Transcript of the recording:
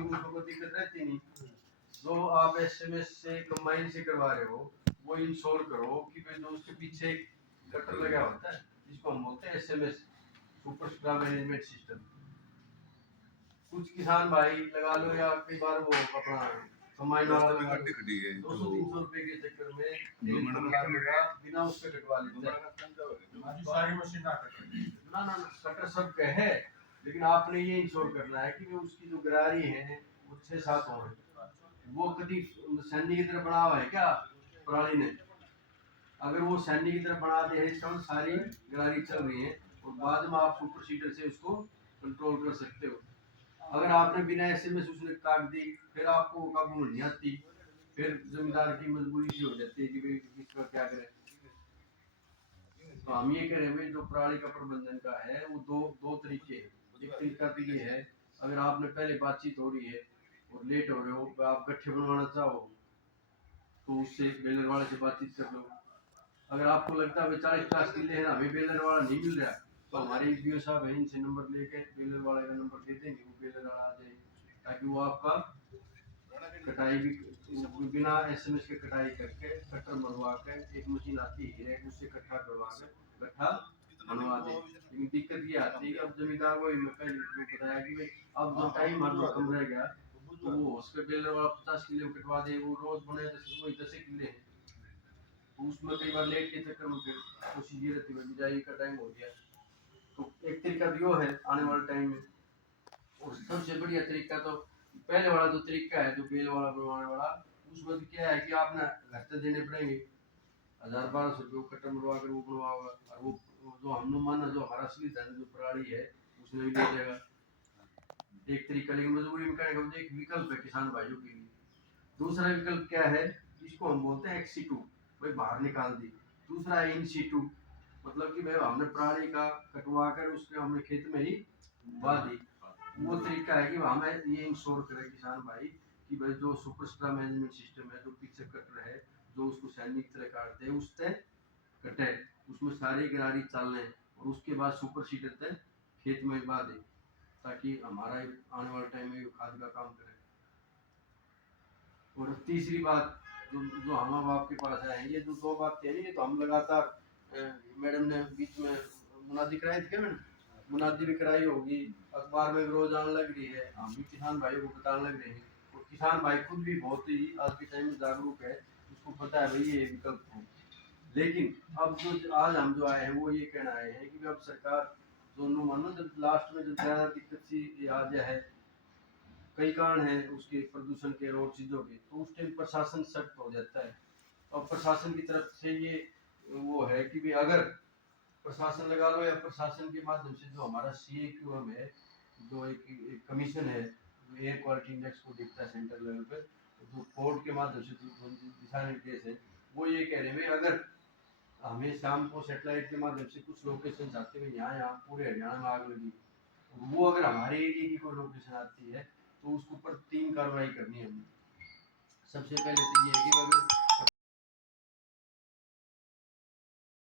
उसकी उसको कोई दिक्कत रहती नहीं। जो आप एसएमएस से कंबाइन से करवा रहे हो वो इंश्योर करो कि भाई जो उसके पीछे कटर लगा होता है जिसको हम बोलते हैं SMS super star management system. कुछ किसान भाई लगा लो या कई बार वो अपना कंबाइन वाला लगा लो 200-300 रुपए के चक्कर में बिना उसके कटवा लेते हैं। सारी मशीन ना ना कटर सब का है, लेकिन आपने ये इंश्योर करना है कि उसकी जो गरारी है वो 6-7 हो। वो कभी सैनी की तरफ बना हुआ है क्या पराली ने? अगर वो सैनी की तरफ बना दे है इसका मतलब सारी गरारी चल रही है और बाद में आप सुपर सीडर से उसको कंट्रोल कर सकते हो। अगर आपने बिना एसएमएस उसने काट दी फिर आपको काबू नहीं आती, फिर जमींदार की मजबूरी सी हो जाती है कि भाई इसका क्या करें। तो हम ये कह रहे हैं भाई जो पराली का प्रबंधन का है वो दो तरीके हैं। एक तरीका तो ये है अगर आपने पहले बातचीत हो रही है और लेट हो रहे हो आप गट्ठे बनवाना चाहो तो उससे बेलर वाले से बातचीत कर लो। अगर आपको लगता है 40-50 किले है ना हमें बेलर वाला नहीं मिल रहा तो हमारे बीओ साहब है इनसे नंबर लेके बेलर वाले का नंबर दे देंगे, वो बेलर वाला आ जाए ताकि वो आपका कटाई भी बिना एसएमएस के कटाई करके कटर मरवा के एक मशीन आती है उससे इकट्ठा करवा के गट्ठा बनवा दे। लेकिन दिक्कत ये आती है कि अब जमींदार वो बताया कि भाई अब जो टाइम हमारा कम रह गया तो वो उसके बेलर वाला 50 किले कटवा दे, वो रोज बने वही 10 किले हैं तो उसमें कई बार लेट के चक्कर में फिर कोशिश ये रहती है बिजाई का टाइम हो गया। तो एक तरीका भी वो है आने वाले टाइम में। और सबसे बढ़िया तरीका तो पहले वाला जो तरीका है जो बेल वाला बनवाने वाला उसमें तो क्या है कि आपने घर से देने पड़ेंगे 1000-1200 रुपये कट्टा मरवा कर वो बनवाओगा और वो जो हमने माना जो हमारा असली धन जो पराली है उसने भी दे देगा एक तरीका। लेकिन मजबूरी में कहने का एक विकल्प है किसान भाइयों के लिए। दूसरा विकल्प क्या है इसको हम बोलते हैं एक्सी2, भाई बाहर निकाल दी। दूसरा है इन-सीटू, मतलब कि भाई हमने पराली का कटवा कर उसके हमने खेत में ही बा दी। वो तरीका है कि हमें ये इंश्योर करें किसान भाई कि भाई जो सुपर स्टार मैनेजमेंट सिस्टम है जो पिक्चर कटर है जो उसको सैनिक तरह काटते हैं उससे कटे उसमें सारी गरारी चल लें और उसके बाद सुपर सीडर तक खेत में बा दे ताकि हमारा आने वाले टाइम में खाद का काम करे। और तीसरी बात जो हम आपके पास आएंगे जो दो बात कह रही है तो हम लगातार मैडम ने बीच में मुनादी कराई थी क्या मैडम, मुनादी भी कराई होगी, अखबार में रोज आने लग रही है, हम भी किसान भाइयों को बताने लग रहे हैं और किसान भाई खुद भी बहुत ही आज के टाइम में जागरूक है, उसको पता है भाई ये विकल्प है। लेकिन अब जो आज हम जो आए हैं वो ये कहना आए हैं कि अब सरकार दोनों मानो जब लास्ट में जो ज़्यादा दिक्कत सी आ जाए है कई कारण हैं उसके प्रदूषण के और चीज़ों के तो उस टाइम प्रशासन सख्त हो जाता है और प्रशासन की तरफ से ये वो है कि भी अगर प्रशासन लगा लो या प्रशासन के माध्यम से जो हमारा CAQM है जो एक कमीशन है जो एयर क्वालिटी इंडेक्स को देखता है सेंट्रल लेवल पे जो बोर्ड के माध्यम से जो दिशा निर्देश है वो ये कह रहे हैं अगर हमें शाम को सैटेलाइट के माध्यम से कुछ लोकेशन आते हुए यहाँ पूरे हरियाणा में आग लगी वो अगर हमारे एरिया की कोई लोकेशन आती है तो उसके ऊपर 3 कार्रवाई करनी है हमें। सबसे पहले तो ये है कि अगर